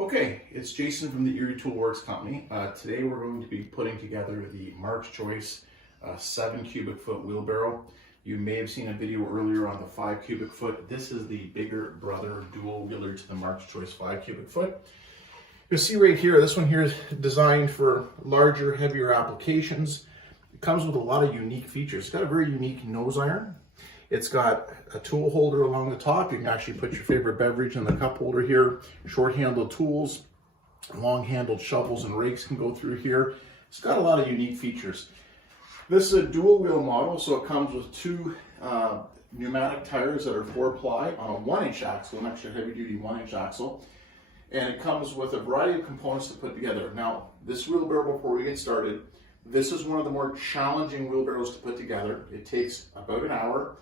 Okay, it's Jason from the Erie Toolworks Company. Today we're going to be putting together the Mark's Choice 7 cubic foot wheelbarrow. You may have seen a video earlier on the 5 cubic foot. This is the bigger brother dual wheeler to the Mark's Choice 5 cubic foot. You'll see right here, this one here is designed for larger, heavier applications. It comes with a lot of unique features. It's got a very unique nose iron. It's got a tool holder along the top. You can actually put your favorite beverage in the cup holder here. Short-handled tools, long-handled shovels and rakes can go through here. It's got a lot of unique features. This is a dual-wheel model, so it comes with two pneumatic tires that are 4-ply on a 1-inch axle, an extra heavy-duty 1-inch axle. And it comes with a variety of components to put together. Now, this wheelbarrow, before we get started, this is one of the more challenging wheelbarrows to put together. It takes about an hour.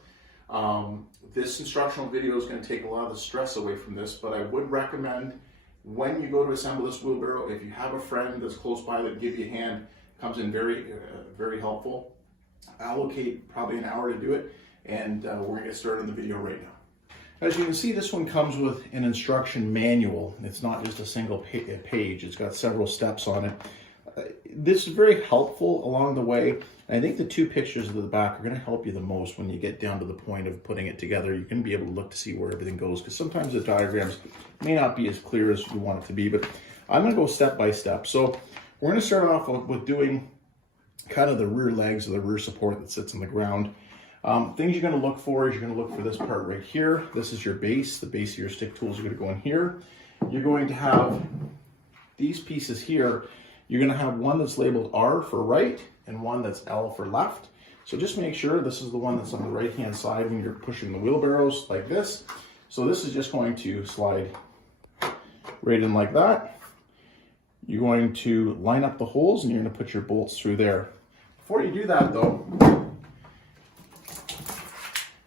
This instructional video is going to take a lot of the stress away from this, but I would recommend when you go to assemble this wheelbarrow, if you have a friend that's close by that give you a hand, comes in very helpful. Allocate probably an hour to do it, and we're going to get started on the video right now. As you can see, this one comes with an instruction manual. It's not just a single page. It's got several steps on it. This is very helpful along the way. I think the two pictures of the back are going to help you the most when you get down to the point of putting it together. You can be able to look to see where everything goes, because sometimes the diagrams may not be as clear as you want it to be, but I'm going to go step by step. So we're going to start off with doing kind of the rear legs or the rear support that sits on the ground. Things you're going to look for is you're going to look for this part right here. This is your base. The base of your stick tools are going to go in here. You're going to have these pieces here. You're going to have one that's labeled R for right and one that's L for left. So just make sure this is the one that's on the right hand side when you're pushing the wheelbarrows like this. So this is just going to slide right in like that. You're going to line up the holes and you're going to put your bolts through there. Before you do that though,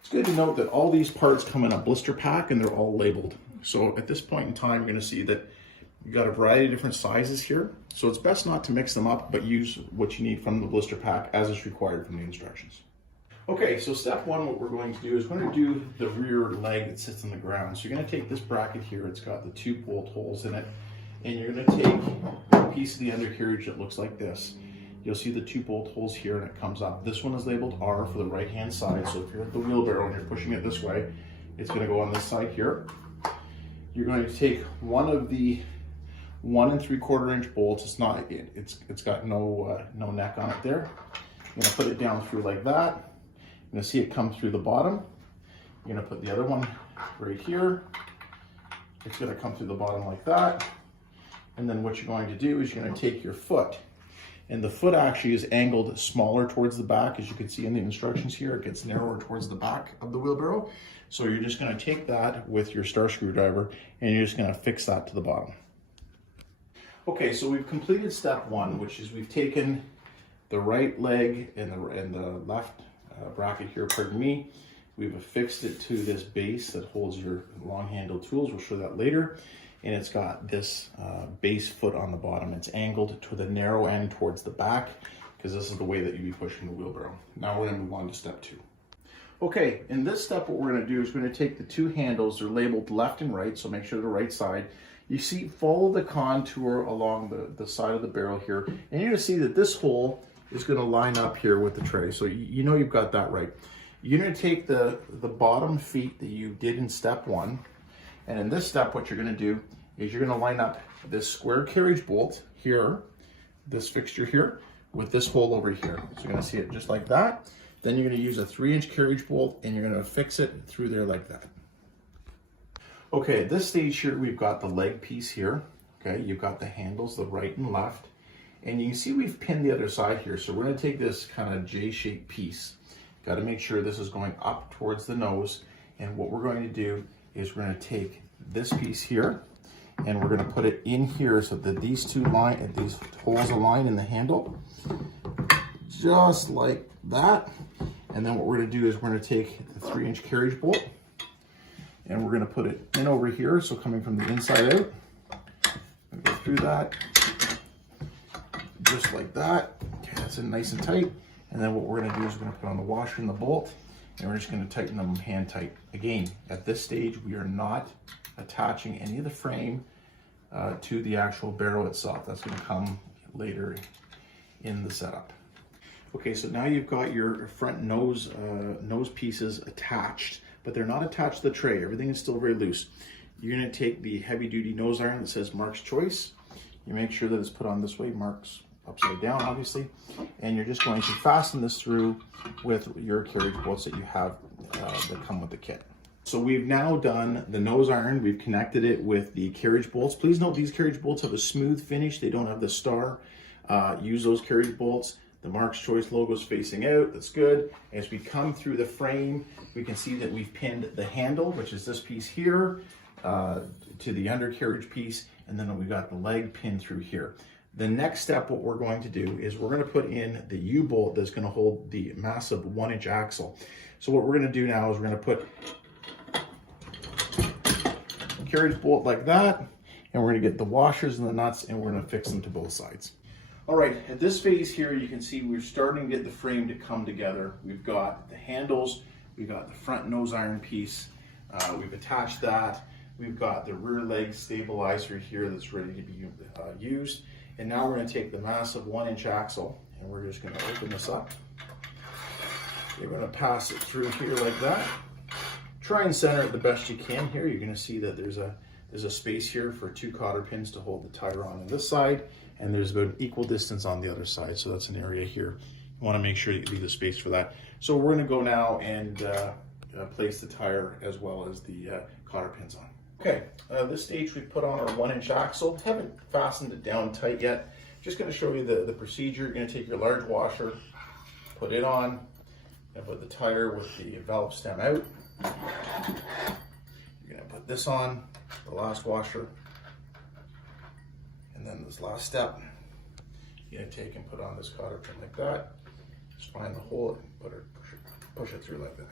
it's good to note that all these parts come in a blister pack and they're all labeled. So at this point in time, you're going to see that you've got a variety of different sizes here. So it's best not to mix them up, but use what you need from the blister pack as is required from the instructions. Okay, so step one, what we're going to do is we're going to do the rear leg that sits on the ground. So you're going to take this bracket here, it's got the 2 bolt holes in it, and you're going to take a piece of the undercarriage that looks like this. You'll see the 2 bolt holes here and it comes up. This one is labeled R for the right hand side, so if you're at the wheelbarrow and you're pushing it this way, it's going to go on this side here. You're going to take one of the 1 3/4 inch bolts. It's got no neck on it there. You're gonna put it down through like that. You're gonna see it come through the bottom. You're gonna put the other one right here. It's gonna come through the bottom like that. And then what you're going to do is you're gonna take your foot, and the foot actually is angled smaller towards the back. As you can see in the instructions here, it gets narrower towards the back of the wheelbarrow. So you're just gonna take that with your star screwdriver and you're just gonna fix that to the bottom. Okay, so we've completed step one, which is we've taken the right leg and the left bracket here, pardon me. We've affixed it to this base that holds your long-handled tools. We'll show that later. And it's got this base foot on the bottom. It's angled to the narrow end towards the back, because this is the way that you'd be pushing the wheelbarrow. Now we're going to move on to step two. Okay, in this step, what we're going to do is we're going to take the 2 handles. They're labeled left and right, so make sure the right side. You see, follow the contour along the side of the barrel here, and you're gonna see that this hole is gonna line up here with the tray. So you know you've got that right. You're gonna take the bottom feet that you did in step one, and in this step, what you're gonna do is you're gonna line up this square carriage bolt here, this fixture here, with this hole over here. So you're gonna see it just like that. Then you're gonna use a 3-inch carriage bolt, and you're gonna fix it through there like that. Okay, at this stage here, we've got the leg piece here. Okay, you've got the handles, the right and left. And you can see we've pinned the other side here. So we're gonna take this kind of J-shaped piece. Got to make sure this is going up towards the nose. And what we're going to do is we're gonna take this piece here and we're gonna put it in here so that these holes align in the handle. Just like that. And then what we're gonna do is we're gonna take the 3-inch carriage bolt, and we're going to put it in over here, so coming from the inside out. Go through that, just like that. Okay, that's in nice and tight. And then what we're going to do is we're going to put on the washer and the bolt, and we're just going to tighten them hand tight. Again, at this stage, we are not attaching any of the frame to the actual barrel itself. That's going to come later in the setup. Okay, so now you've got your front nose pieces attached, but they're not attached to the tray. Everything is still very loose. You're going to take the heavy-duty nose iron that says Mark's Choice. You make sure that it's put on this way, Mark's upside down, obviously, and you're just going to fasten this through with your carriage bolts that you have that come with the kit. So we've now done the nose iron. We've connected it with the carriage bolts. Please note these carriage bolts have a smooth finish. They don't have the star. Use those carriage bolts. The Mark's Choice logo is facing out. That's good. As we come through the frame, we can see that we've pinned the handle, which is this piece here, to the undercarriage piece, and then we've got the leg pinned through here. The next step, what we're going to do is we're going to put in the U-bolt that's going to hold the massive 1-inch axle. So what we're going to do now is we're going to put a carriage bolt like that, and we're going to get the washers and the nuts, and we're going to fix them to both sides. All right, at this phase here, you can see we're starting to get the frame to come together. We've got the handles, we've got the front nose iron piece, we've attached that, we've got the rear leg stabilizer here that's ready to be used, and now we're going to take the massive 1-inch axle, and we're just going to open this up. You're going to pass it through here like that. Try and center it the best you can here. You're going to see that there's a space here for 2 cotter pins to hold the tire on this side, and there's about an equal distance on the other side, so that's an area here. You want to make sure you leave the space for that. So we're going to go now and place the tire as well as the cotter pins on. Okay, this stage we've put on our 1-inch axle. Haven't fastened it down tight yet. Just going to show you the procedure. You're going to take your large washer, put it on, and put the tire with the valve stem out. You're going to put this on, the last washer, and then this last step, you're going to take and put on this cotter pin like that. Just find the hole and push it through like that.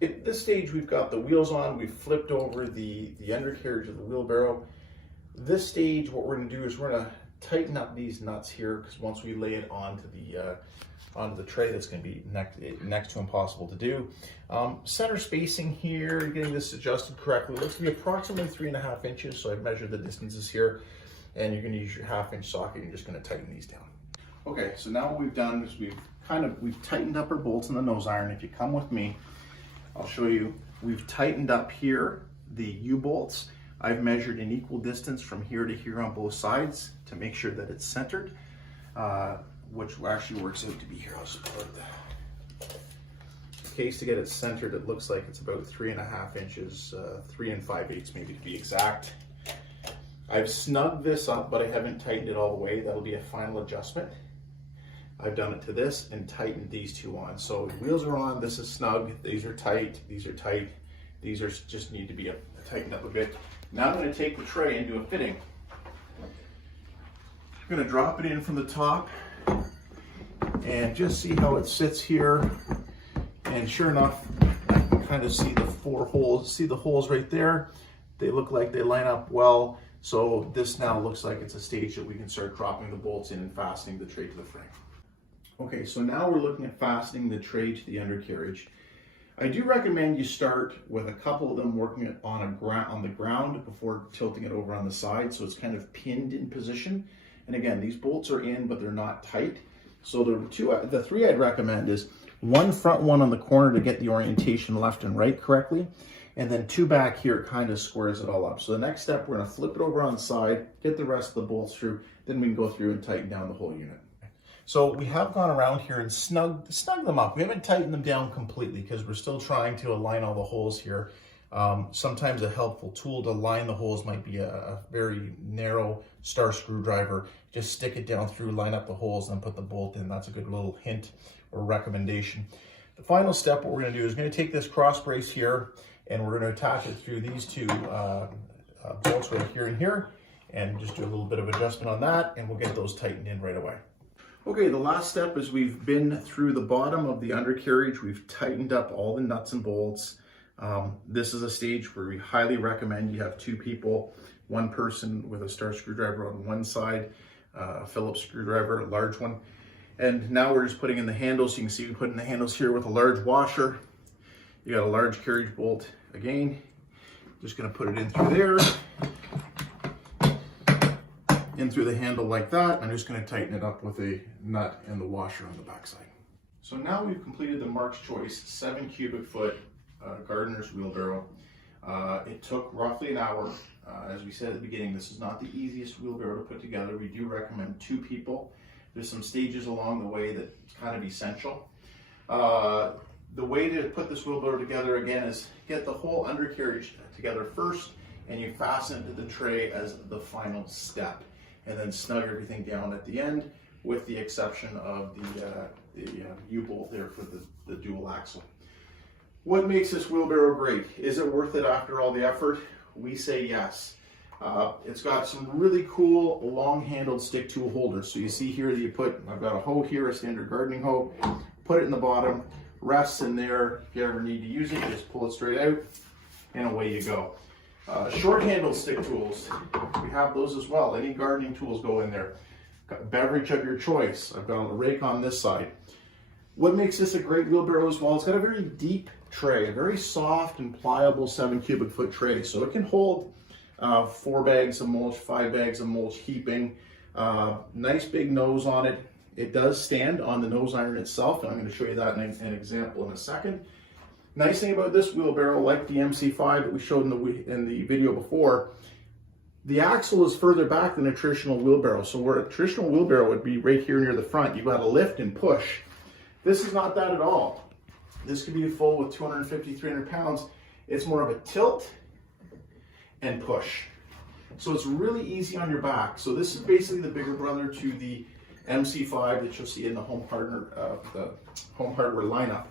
At this stage, we've got the wheels on. We've flipped over the undercarriage of the wheelbarrow. This stage, what we're going to do is we're going to tighten up these nuts here, because once we lay it onto the tray, that's going to be next to impossible to do. Center spacing here, you're getting this adjusted correctly. It looks to be approximately 3.5 inches. So I've measured the distances here, and you're going to use your 1/2-inch socket. And you're just going to tighten these down. Okay, so now what we've done is we've tightened up our bolts in the nose iron. If you come with me, I'll show you. We've tightened up here the U-bolts. I've measured an equal distance from here to here on both sides to make sure that it's centered, which actually works out to be here. I'll just pull out the case to get it centered. It looks like it's about 3.5 inches, 3 5/8 maybe to be exact. I've snugged this up, but I haven't tightened it all the way. That'll be a final adjustment. I've done it to this and tightened these two on. So the wheels are on, this is snug, these are tight, these are tight, these are just need to be tightened up a bit. Now I'm going to take the tray and do a fitting. I'm going to drop it in from the top and just see how it sits here. And sure enough, I can kind of see the 4 holes. See the holes right there? They look like they line up well. So this now looks like it's a stage that we can start dropping the bolts in and fastening the tray to the frame. Okay, so now we're looking at fastening the tray to the undercarriage. I do recommend you start with a couple of them working it on the ground before tilting it over on the side, so it's kind of pinned in position. And again, these bolts are in, but they're not tight. So the 3 I'd recommend is 1 front one on the corner to get the orientation left and right correctly, and then 2 back here kind of squares it all up. So the next step, we're going to flip it over on the side, get the rest of the bolts through, then we can go through and tighten down the whole unit. So we have gone around here and snug them up. We haven't tightened them down completely because we're still trying to align all the holes here. Sometimes a helpful tool to line the holes might be a very narrow star screwdriver. Just stick it down through, line up the holes, and put the bolt in. That's a good little hint or recommendation. The final step, what we're going to do is we're going to take this cross brace here, and we're going to attach it through these 2 bolts right here and here, and just do a little bit of adjustment on that, and we'll get those tightened in right away. Okay, the last step is we've been through the bottom of the undercarriage. We've tightened up all the nuts and bolts. This is a stage where we highly recommend you have 2 people, 1 person with a star screwdriver on one side, a Phillips screwdriver, a large one. And now we're just putting in the handles. You can see we put in the handles here with a large washer. You got a large carriage bolt again. Just gonna put it in through there. in through the handle like that. I'm just going to tighten it up with a nut and the washer on the backside. So now we've completed the Mark's Choice 7 cubic foot gardener's wheelbarrow. It took roughly an hour. As we said at the beginning, this is not the easiest wheelbarrow to put together. We do recommend 2 people. There's some stages along the way that's kind of essential. The way to put this wheelbarrow together again is get the whole undercarriage together first, and you fasten it to the tray as the final step, and then snug everything down at the end, with the exception of the U-bolt there for the dual axle. What makes this wheelbarrow great? Is it worth it after all the effort? We say yes. It's got some really cool long-handled stick tool holders. So you see here that you put, I've got a hoe here, a standard gardening hoe, put it in the bottom, rests in there. If you ever need to use it, just pull it straight out, and away you go. Short-handled stick tools, we have those as well. Any gardening tools go in there. Got beverage of your choice. I've got a rake on this side. What makes this a great wheelbarrow as well? It's got a very deep tray, a very soft and pliable 7 cubic foot tray. So it can hold 4 bags of mulch, 5 bags of mulch heaping. Nice big nose on it. It does stand on the nose iron itself, and I'm going to show you that in an example in a second. Nice thing about this wheelbarrow, like the MC5 that we showed in the video before, the axle is further back than a traditional wheelbarrow. So where a traditional wheelbarrow would be right here near the front, you've got to lift and push. This is not that at all. This could be full with 250, 300 pounds. It's more of a tilt and push. So it's really easy on your back. So this is basically the bigger brother to the MC5 that you'll see in the home hardware lineup.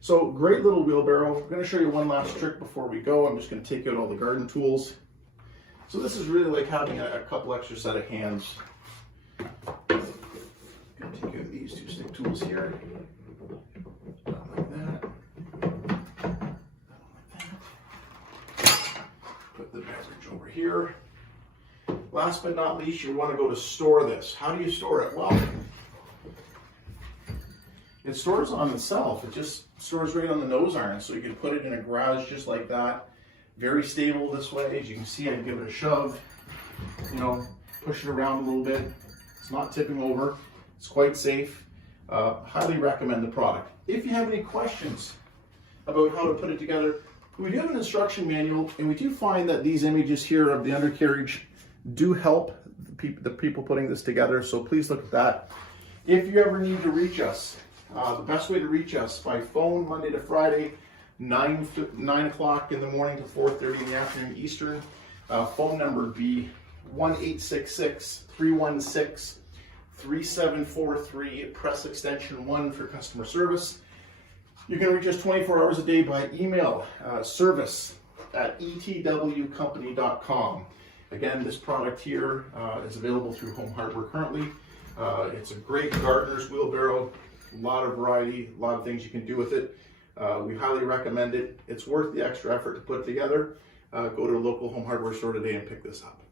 So great little wheelbarrow. I'm going to show you one last trick before we go. I'm just going to take out all the garden tools. So this is really like having a couple extra set of hands. I'm going to take out these 2 stick tools here. Not like that. Not like that. Put the beverage over here. Last but not least, you want to go to store this. How do you store it? Well, it stores on itself. It just stores right on the nose iron. So you can put it in a garage just like that. Very stable this way. As you can see, I can give it a shove, push it around a little bit. It's not tipping over. It's quite safe. Highly recommend the product. If you have any questions about how to put it together, we do have an instruction manual, and we do find that these images here of the undercarriage do help the people putting this together, so please look at that. If you ever need to reach us, the best way to reach us by phone Monday to Friday, 9 o'clock in the morning to 4:30 in the afternoon Eastern. Phone number would be 1-866-316-3743. Press extension 1 for customer service. You can reach us 24 hours a day by email, service@etwcompany.com. Again, this product here is available through Home Hardware currently. It's a great gardener's wheelbarrow, a lot of variety, a lot of things you can do with it. We highly recommend it. It's worth the extra effort to put it together. Go to a local Home Hardware store today and pick this up.